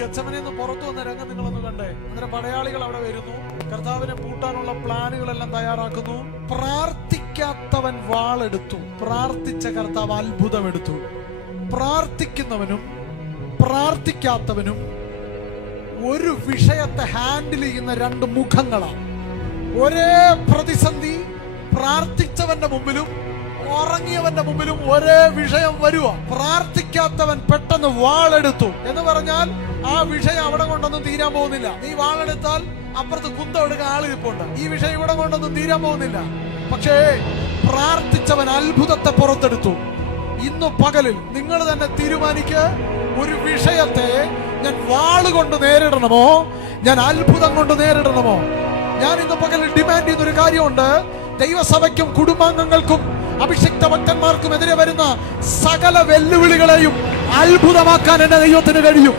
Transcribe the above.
ഗെത്സമനയിൽ നിന്ന് പുറത്തു വന്ന രംഗം നിങ്ങളൊന്ന് കണ്ടേ. അന്നേരം പടയാളികൾ അവിടെ വരുന്നു, കർത്താവിനെ പൂട്ടാനുള്ള പ്ലാനുകളെല്ലാം തയ്യാറാക്കുന്നു. പ്രാർത്ഥിക്കാത്തവൻ വാളെടുത്തു, പ്രാർത്ഥിച്ച കർത്താവ് അത്ഭുതമെടുത്തു. പ്രാർത്ഥിക്കുന്നവനും പ്രാർത്ഥിക്കാത്തവനും ഒരു വിഷയത്തെ ഹാൻഡിൽ ചെയ്യുന്ന രണ്ട് മുഖങ്ങളാണ്. ഒരേ പ്രതിസന്ധി പ്രാർത്ഥിച്ചവന്റെ മുമ്പിലും ഉറങ്ങിയവന്റെ മുമ്പിലും ഒരേ വിഷയം വരുക. പ്രാർത്ഥിക്കാത്തവൻ പെട്ടെന്ന് വാളെടുത്തു എന്ന് പറഞ്ഞാൽ ആ വിഷയം അവിടെ കൊണ്ടൊന്നും തീരാൻ പോകുന്നില്ല. നീ വാളെടുത്താൽ അപ്പുറത്ത് കുന്തം എടുക്കാൻ ആളിരിപ്പുണ്ട്. ഈ വിഷയം ഇവിടെ കൊണ്ടൊന്നും തീരാൻ പോകുന്നില്ല. പക്ഷേ പ്രാർത്ഥിച്ചവൻ അത്ഭുതത്തെ പുറത്തെടുത്തു. ഇന്നു പകലിൽ നിങ്ങൾ തന്നെ തീരുമാനിക്ക്, ഒരു വിഷയത്തെ ഞാൻ വാളുകൊണ്ട് നേരിടണമോ, ഞാൻ അത്ഭുതം കൊണ്ട് നേരിടണമോ? ഞാൻ ഇന്ന് പകലിൽ ഡിമാൻഡ് ചെയ്യുന്ന ഒരു കാര്യമുണ്ട്. ദൈവസഭയ്ക്കും കുടുംബാംഗങ്ങൾക്കും അഭിഷിക്ത ഭക്തന്മാർക്കും എതിരെ വരുന്ന സകല വെല്ലുവിളികളെയും അത്ഭുതമാക്കാൻ എന്റെ ദൈവത്തിന് കഴിയും.